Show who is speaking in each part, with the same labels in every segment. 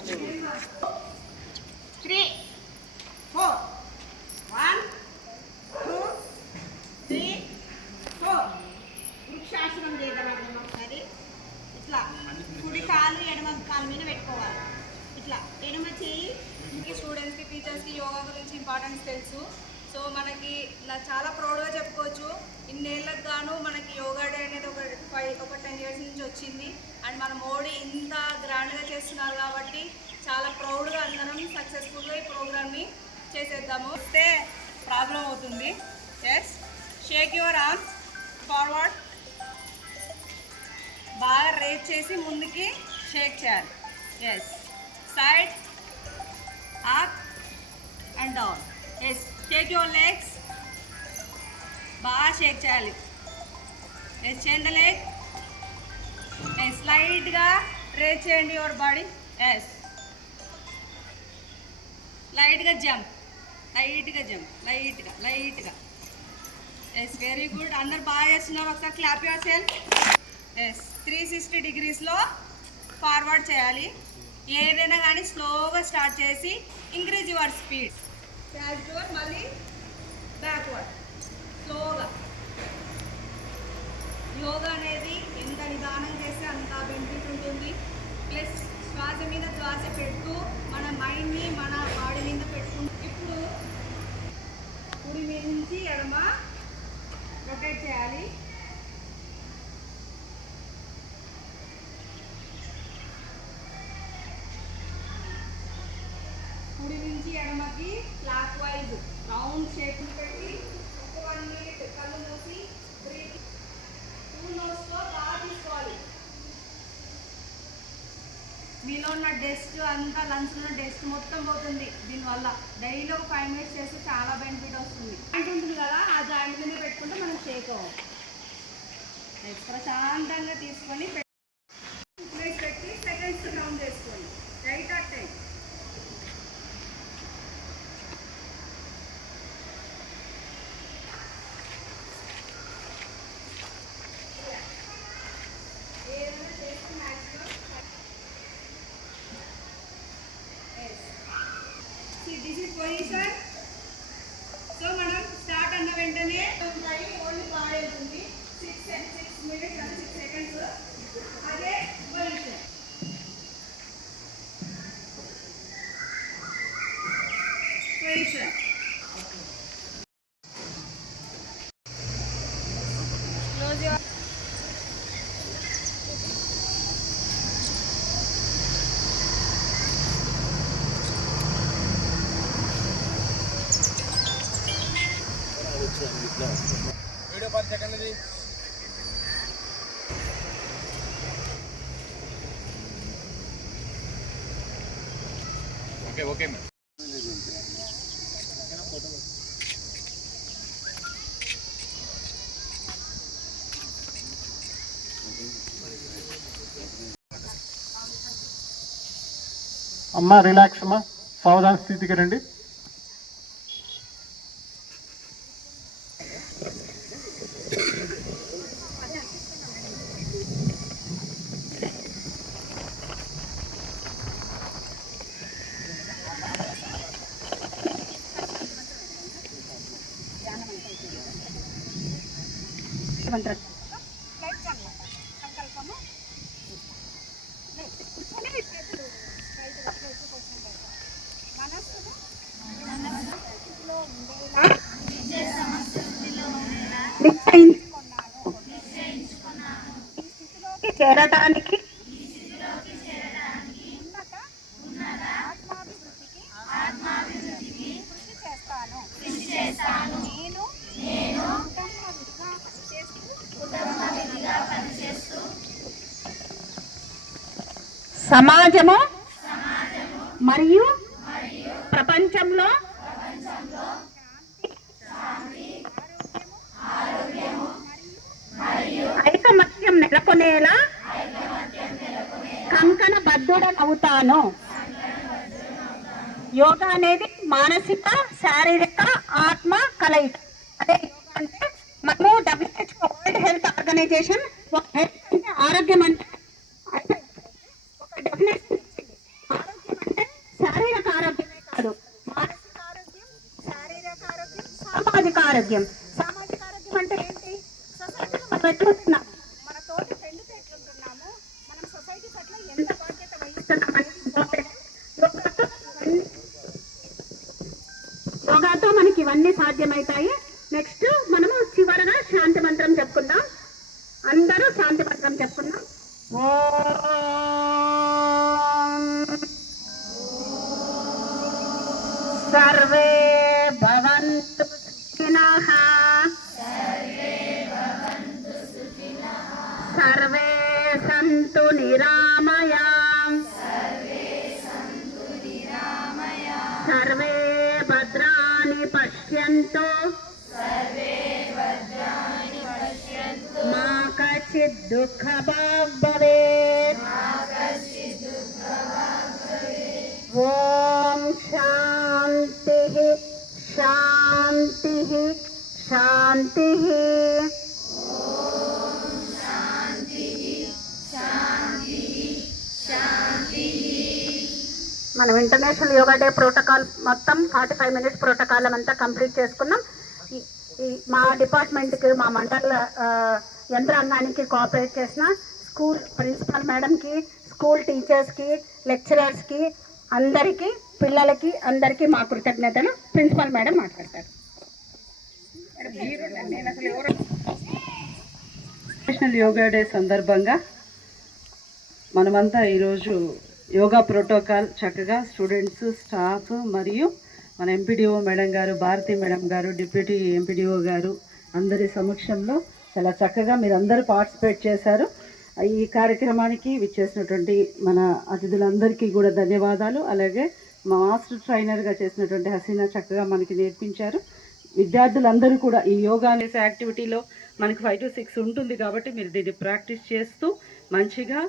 Speaker 1: Three
Speaker 2: so మనకి నా చాలా ప్రౌడ్గా చెప్పుకోవచ్చు. ఇన్నేళ్ళకు గాను మనకి యోగా డే అనేది ఒక ఫైవ్ ఒక టెన్ ఇయర్స్ నుంచి వచ్చింది. అండ్ మన మోడీ ఇంత గ్రాండ్గా చేస్తున్నారు కాబట్టి చాలా ప్రౌడ్గా అందరం సక్సెస్ఫుల్గా ఈ ప్రోగ్రామ్ని చేసేద్దాము. వస్తే ప్రాబ్లం అవుతుంది. Yes shake your arms forward బాగా రేప్ చేసి ముందుకి షేక్ చేయాలి. Yes side up and down yes shake your legs బాగా షేక్ చేయాలి. ఎస్ చేయండి లెగ్ ఎస్ లైట్గా రేట్ చేయండి యువర్ బాడీ ఎస్ లైట్గా జంప్ లైట్గా జంప్ లైట్గా లైట్గా ఎస్ వెరీ గుడ్ అందరు బాగా చేస్తున్నారు. ఒకసారి clap yourself yes three sixty డిగ్రీస్లో forward చేయాలి. ఏదైనా కానీ స్లోగా స్టార్ట్ చేసి ఇంక్రీజ్ యువర్ స్పీడ్ క్యాజువల్ మళ్ళీ బ్యాక్వర్డ్ స్లోగా యోగా అనేది ఎంత నిదానం చేస్తే అంత బెనిఫిట్ ఉంటుంది ప్లస్ శ్వాస మీద శ్వాస పెడుతూ మన మైండ్ని మన బాడీ మీద పెట్టుకుంటూ ఇప్పుడు కుడి మీద నుంచి ఎడమ రొటేట్ చేయాలి కుడి నుంచి ఎడమకి క్లాక్ వైజ్ రౌండ్ షేప్ పెట్టి ఒక వన్ మినిట్ కళ్ళు మూసి బ్రీత్ టూ నోస్తో బాగా తీసుకోవాలి మీలో ఉన్న డస్ట్ అంతా లంచ్లో డస్ట్ మొత్తం పోతుంది. దీనివల్ల డైలీ ఒక ఫైవ్ మినిట్స్ చేస్తే చాలా బెనిఫిట్ వస్తుంది. జాయింట్ ఉంటుంది కదా ఆ జాయింట్ మీద పెట్టుకుంటే మనం షేక్ అవ్వం. ప్రశాంతంగా తీసుకొని పెట్టి సెకండ్స్ రౌండ్ చేసుకోండి రైట్ ఆర్ టైం ఏదైనా చేస్తే maximum this is position so మనం స్టార్ట్ అన్న వెంటనే. ఉంటాయి ఓన్లీ బాడీ ఉంటుంది సిక్స్ సిక్స్ మినిట్స్ అంటే సిక్స్ సెకండ్స్ అదే position position close your
Speaker 3: video పది సెకండ్లది ఓకే ఓకే మేడం.
Speaker 4: అమ్మ రిలాక్స్ అమ్మా. సావధాన స్థితికి రండి.
Speaker 1: contrato. సమాజము మరియు ప్రపంచంలో ఐకమత్యం నెలకొనేలా కంకణ బద్ధుడనవుతాను యోగా అనేది మానసిక శారీరక ఆత్మ కలయిక. అదే యోగా అంటే మనము WHO world health organization health అంటే ఆరోగ్యం అంటే అంటే ఒక డెఫినేషన్ ఆరోగ్యం ఆరోగ్యం. సామాజిక ఆరోగ్యం అంటే ఏంటి? సొసైటీలో మనం ఎట్లుంటున్నాము మన తోటి ఫ్రెండ్స్ ఎట్లుంటున్నాము మనం సొసైటీ పట్ల ఎంత బాధ్యత వహిస్తున్నాం యోగాతో మనకి ఇవన్నీ సాధ్యమవుతాయి. నెక్స్ట్ మనము చివరగా శాంతి మంత్రం చెప్పుకుందాం. అందరూ శాంతి మంత్రం చెప్పుకుందాం. ఓ सर्वे सन्तु निरामया सर्वे भद्राणि पश्यन्तु सर्वे भद्राणि पश्यन्तु। मा कश्चित् दुःखभाग् भवेत्। ॐ शान्तिः शान्तिः शान्तिः। మనం ఇంటర్నేషనల్ యోగా డే ప్రోటోకాల్ మొత్తం ఫార్టీ ఫైవ్ మినిట్స్ ప్రోటోకాల్ అంతా కంప్లీట్ చేసుకున్నాం. ఈ- మా డిపార్ట్మెంట్కి మా మండల యంత్రాంగానికి కోఆపరేట్ చేసిన స్కూల్ ప్రిన్సిపల్ మేడంకి స్కూల్ టీచర్స్కి లెక్చరర్స్కి అందరికీ పిల్లలకి అందరికీ మా కృతజ్ఞతలు. ప్రిన్సిపల్ మేడం మాట్లాడతారు.
Speaker 5: నేషనల్ యోగా డే సందర్భంగా మనమంతా ఈరోజు యోగా ప్రోటోకాల్ చక్కగా స్టూడెంట్స్ స్టాఫ్ మరియు మన ఎంపీడీఓ మేడం గారు భారతి మేడం గారు డిప్యూటీ ఎంపీడీఓ గారు అందరి సమక్షంలో చాలా చక్కగా మీరందరూ పార్టిసిపేట్ చేశారు. ఈ కార్యక్రమానికి విచ్చేసినటువంటి మన అతిథులందరికీ కూడా ధన్యవాదాలు. అలాగే మా మాస్టర్ ట్రైనర్గా చేసినటువంటి హసీనా చక్కగా మనకి నేర్పించారు. విద్యార్థులందరూ కూడా ఈ యోగా అనేసే యాక్టివిటీలో మనకి ఫైవ్ టు సిక్స్ ఉంటుంది కాబట్టి మీరు దీన్ని ప్రాక్టీస్ చేస్తూ మంచిగా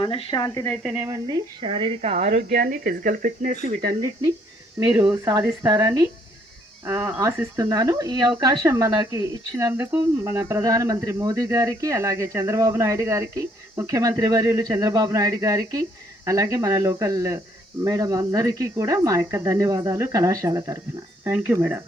Speaker 5: మనశ్శాంతిని అయితేనేమండి శారీరక ఆరోగ్యాన్ని ఫిజికల్ ఫిట్నెస్ని వీటన్నిటిని మీరు సాధిస్తారని ఆశిస్తున్నాను. ఈ అవకాశం మనకి ఇచ్చినందుకు మన ప్రధానమంత్రి మోదీ గారికి అలాగే చంద్రబాబు నాయుడు గారికి ముఖ్యమంత్రి వర్యులు చంద్రబాబు నాయుడు గారికి అలాగే మన లోకల్ మేడం అందరికీ కూడా మా యొక్క ధన్యవాదాలు కళాశాల తరఫున. Thank you madam